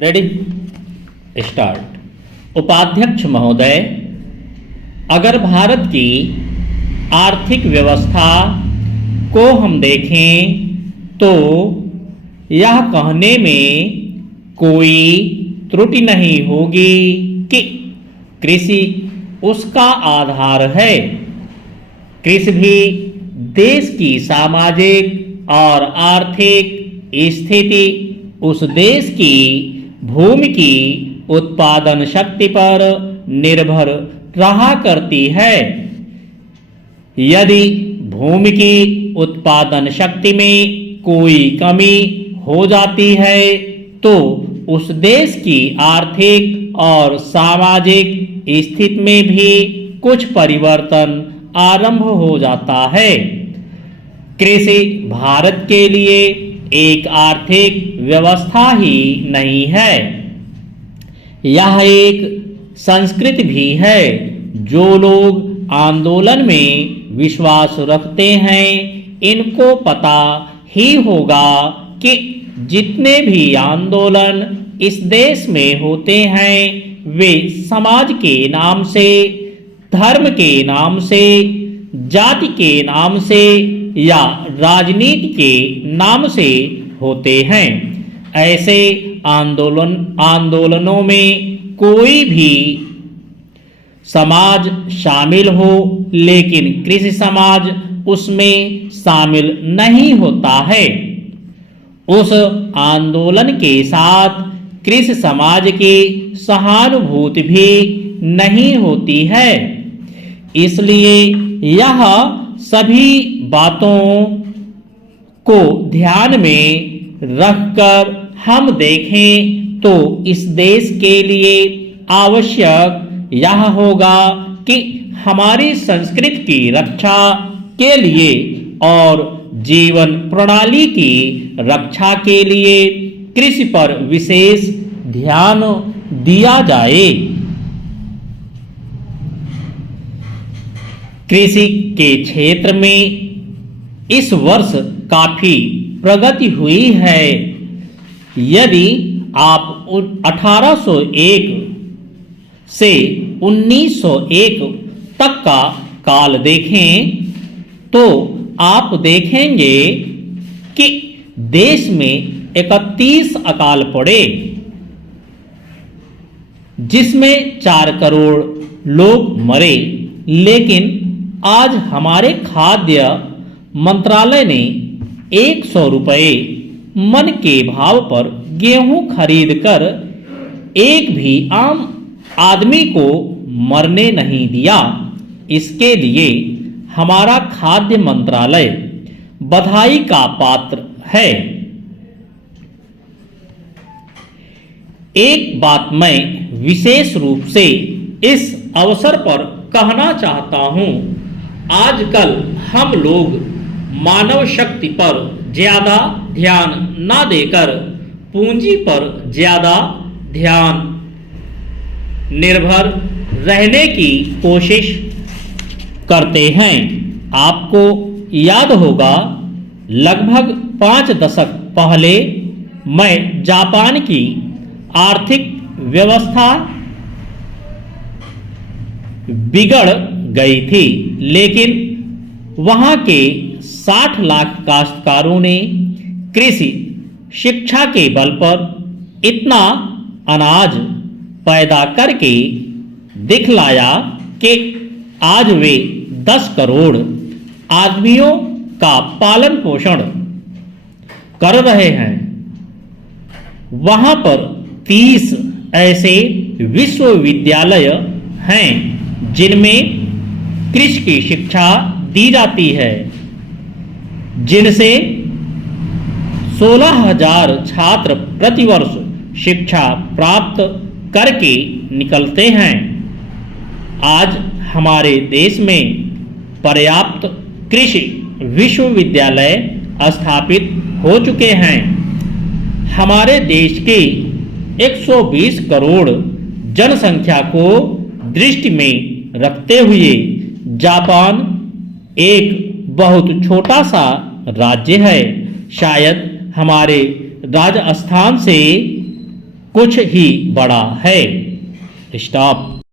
Ready start. उपाध्यक्ष महोदय, अगर भारत की आर्थिक व्यवस्था को हम देखें तो यह कहने में कोई त्रुटि नहीं होगी कि कृषि उसका आधार है। कृषि भी देश की सामाजिक और आर्थिक स्थिति, उस देश की भूमि की उत्पादन शक्ति पर निर्भर रहा करती है। यदि भूमि की उत्पादन शक्ति में कोई कमी हो जाती है तो उस देश की आर्थिक और सामाजिक स्थिति में भी कुछ परिवर्तन आरंभ हो जाता है। कृषि भारत के लिए एक आर्थिक व्यवस्था ही नहीं है, यह एक संस्कृति भी है। जो लोग आंदोलन में विश्वास रखते हैं, इनको पता ही होगा कि जितने भी आंदोलन इस देश में होते हैं वे समाज के नाम से, धर्म के नाम से, जाति के नाम से या राजनीति के नाम से होते हैं। ऐसे आंदोलनों में कोई भी समाज शामिल हो, लेकिन कृषि समाज उसमें शामिल नहीं होता है। उस आंदोलन के साथ कृषि समाज की सहानुभूति भी नहीं होती है। इसलिए यह सभी बातों को ध्यान में रखकर हम देखें तो इस देश के लिए आवश्यक यह होगा कि हमारी संस्कृति की रक्षा के लिए और जीवन प्रणाली की रक्षा के लिए कृषि पर विशेष ध्यान दिया जाए। कृषि के क्षेत्र में इस वर्ष काफी प्रगति हुई है। यदि आप 1801 से 1901 तक का काल देखें तो आप देखेंगे कि देश में 31 अकाल पड़े, जिसमें 4 करोड़ लोग मरे। लेकिन आज हमारे खाद्य मंत्रालय ने 100 रुपये मन के भाव पर गेहूं खरीदकर एक भी आम आदमी को मरने नहीं दिया। इसके लिए हमारा खाद्य मंत्रालय बधाई का पात्र है। एक बात मैं विशेष रूप से इस अवसर पर कहना चाहता हूं। आजकल हम लोग मानव शक्ति पर ज्यादा ध्यान न देकर पूंजी पर ज्यादा ध्यान निर्भर रहने की कोशिश करते हैं। आपको याद होगा, लगभग 5 दशक पहले मैं जापान की आर्थिक व्यवस्था बिगड़ गई थी, लेकिन वहां के 60 लाख काश्तकारों ने कृषि शिक्षा के बल पर इतना अनाज पैदा करके दिखलाया कि आज वे 10 करोड़ आदमियों का पालन पोषण कर रहे हैं। वहां पर 30 ऐसे विश्वविद्यालय हैं जिनमें कृषि की शिक्षा दी जाती है, जिनसे 16,000 छात्र प्रतिवर्ष शिक्षा प्राप्त करके निकलते हैं। आज हमारे देश में पर्याप्त कृषि विश्वविद्यालय स्थापित हो चुके हैं। हमारे देश की 120 करोड़ जनसंख्या को दृष्टि में रखते हुए जापान एक बहुत छोटा सा राज्य है। शायद हमारे राजस्थान से कुछ ही बड़ा है। स्टॉप।